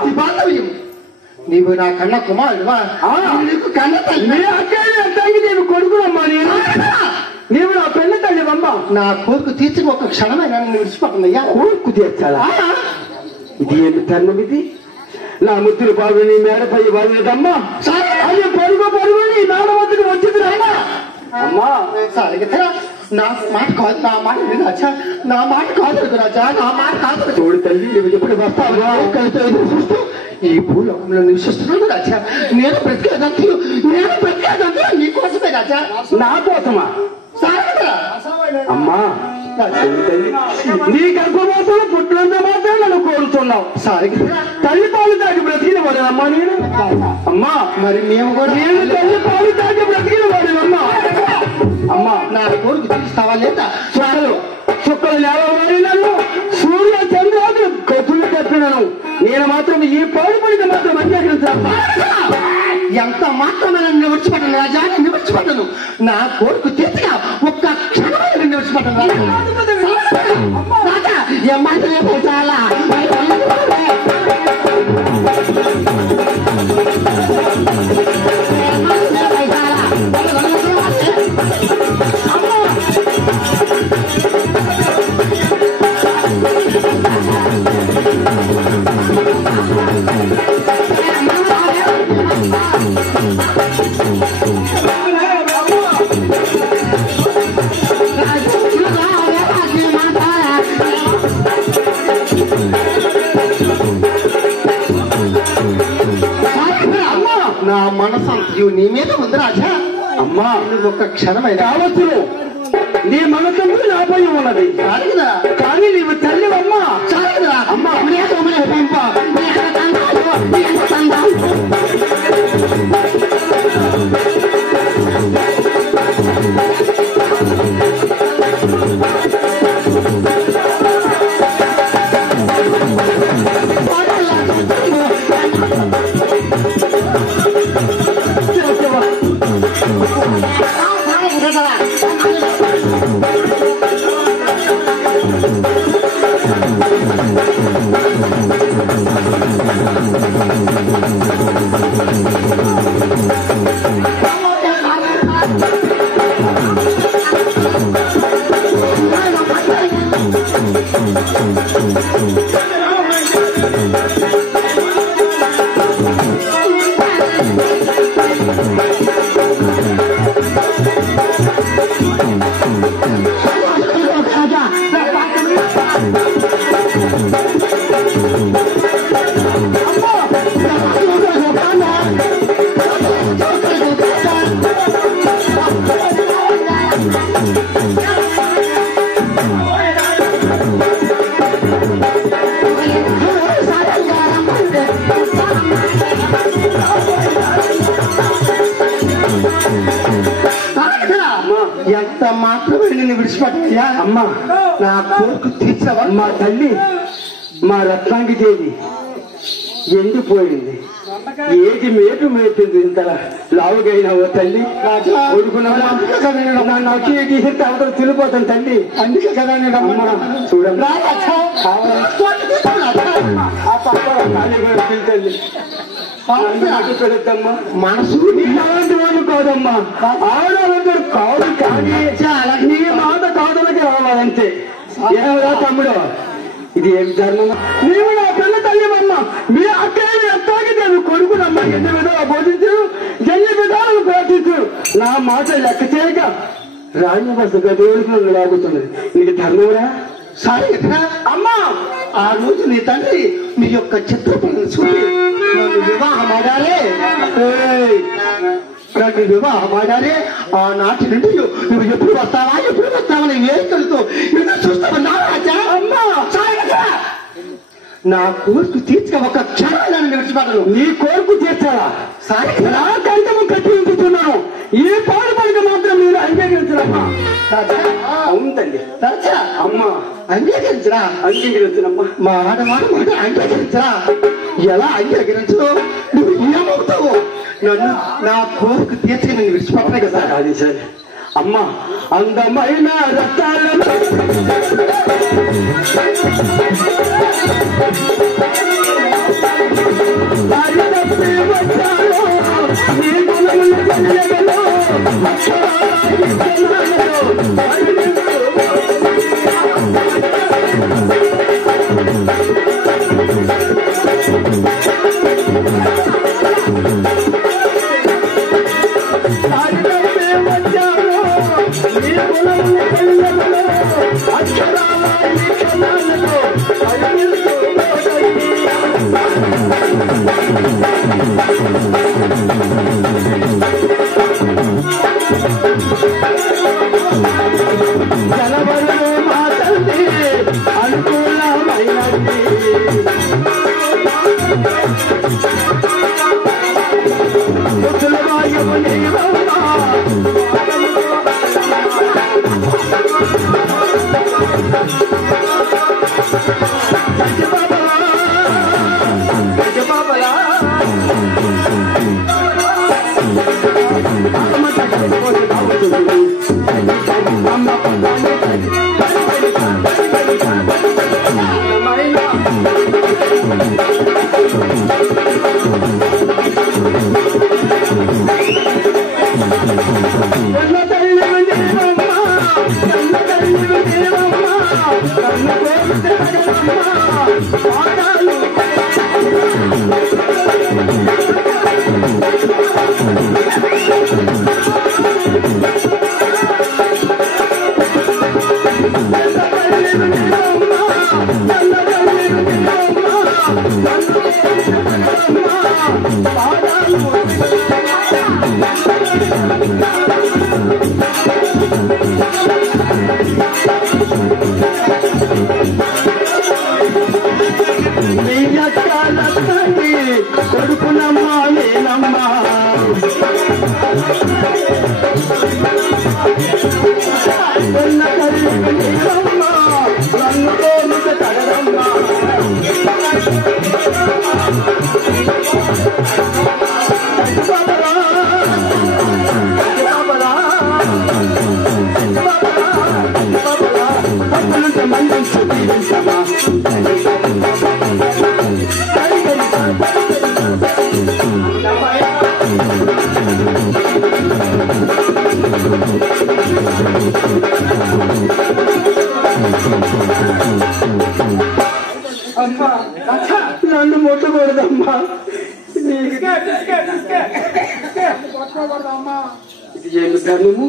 అతి బాంధవ్యం. నీవు నా కన్న కుమారుడువా? నీకు కన్న తల్లి. నేను కొడుకునమ్మా. నీవు నా పెళ్లి తల్లివమ్మా. నా కోరిక తీర్చి ఒక క్షణమైనా నన్ను విడిచిపోతుందయ్యా. కోరిక తీర్చాలా? ఇది ఏమి ధర్మం ఇది? నా ముద్దులు బాబు నీ మేడపై వాళ్ళదమ్మా. అది పరుగు పరుగు నీ మేడ వద్దకు వచ్చింది రామా. అమ్మా సార్ నా మాట కాదు, నా మాట రాజా, నా మాట కాదు రాజా, నా మాట కాదు. చూడు తల్లి, నువ్వు ఎప్పుడు వస్తావా? చూస్తూ ఈ భూలోకంలో నివసిస్తున్నాను రాజా. నేను బ్రతికేదంతా నీకోసమే రాజా. నా కోసమా? అమ్మా నీ గర్భవాసం పుట్టినంత మాత్రం నన్ను కోరుతున్నావు. తల్లి పాలు తాగి బ్రతికిన వాడేనమ్మా నేను. అమ్మా మరి మేము కూడా నేను తల్లి పాలు తాగి బ్రతికిన వాడేనమ్మా. అమ్మా నా కోరిక తీస్తావా లేదా? చుక్కలు లేవవాడి నన్ను సూర్య చంద్రాదులు గతులు తప్పినను నేను మాత్రం ఈ పాడు పడిన మాత్రం అంగీకరించాను. ఎంత మాత్రమే నన్ను విడిచిపెట్టను రాజా, నిన్ను విడిచిపెట్టను. నా కోరిక తీర్చగా ఒక్క క్షణమే నిన్ను విడిచిపెట్టను రాజా. ఏ మాట చాలా నా మనసు నీ మీద ఉంది రాజా. అమ్మా నువ్వు ఒక్క క్షణమైనా కావచ్చు. నీ మనసు నాపై ఉన్నది కానీ నీవు తల్లివమ్మా. అమ్మా ఎంత మాత్రమే నిన్ను విడిచిపెట్టయ్యా. అమ్మా నా కోరిక తీర్చవా? మా తల్లి మా రత్నాంగి దేవి ఎండిపోయింది. ఏది మేటు మేటుంది ఇంత లావుగైనావో తల్లి. అవతల తిరిగిపోతాను తల్లి. అందుకే కదా నేను అమ్మా చూడమ్మా తల్లి పెడద్దమ్మా. మనసు ఇలాంటి వాళ్ళు కాదమ్మా, ఆడవాళ్ళందరూ కాదు. కానీ నీ మాట కాదులకి రావాలంతే. ఏమరా తమ్ముడు, ఇది ఏమి ధర్మం? నీవు నా పిల్ల తల్లివమ్మ. మీ అక్కని ఎత్తాకి నేను కొడుకునమ్మా. ఎన్ని విధాలు బోధించు, ఎన్ని విధాలను పోషించు. నా మాట లెక్క చేయక రాణి బస్సు గదిలోకి లాగుతున్నది. నీకు ధర్మరా? సారీ అమ్మా, ఆ రోజు నీ తండ్రి మీ యొక్క చిత్రపటం చూసి నన్ను వివాహం ఆడారే. నన్ను వివాహం ఆడారే. ఆనాటి నుండి నువ్వు ఎప్పుడు వస్తావని వేడుకలతో ఎదురు చూస్తావన్నా రాజా. అమ్మా నా కోరిక తీర్చక ఒక క్షణం నన్ను విడిచిపెట్టను. నీ కోరిక తీర్చాలా? సారీ నా కంఠము కట్టి ఉంచుతున్నాను. ఈ పాడు పడికి మాత్రం మీరు అంగీకరించరమ్మా. అవును తల్లి. అమ్మా అంగీకరించరా? అంగీకరించనమ్మా. మా ఆడవాడు మాట అంగీకరించరా? ఎలా అంగీకరించు? నువ్వు ఏమవుతావు? నన్ను నా కోరిక తీర్చి నేను విడిచిపెట్టనే కదా. అది సరే అమ్మా. అందమైన రత్నాలను జనవరులు మాటల్ని అనుకూలమైనది ముసల వాయువు నీవమ్మా కొడుకునమ్మా నేనమ్మా కొన్న కలిగినమ్మా నన్ను కోరిక తగదమ్మా మంది చూపించమా నన్ను ముట్టకూడదమ్మా ఇది ఏమి ధర్మము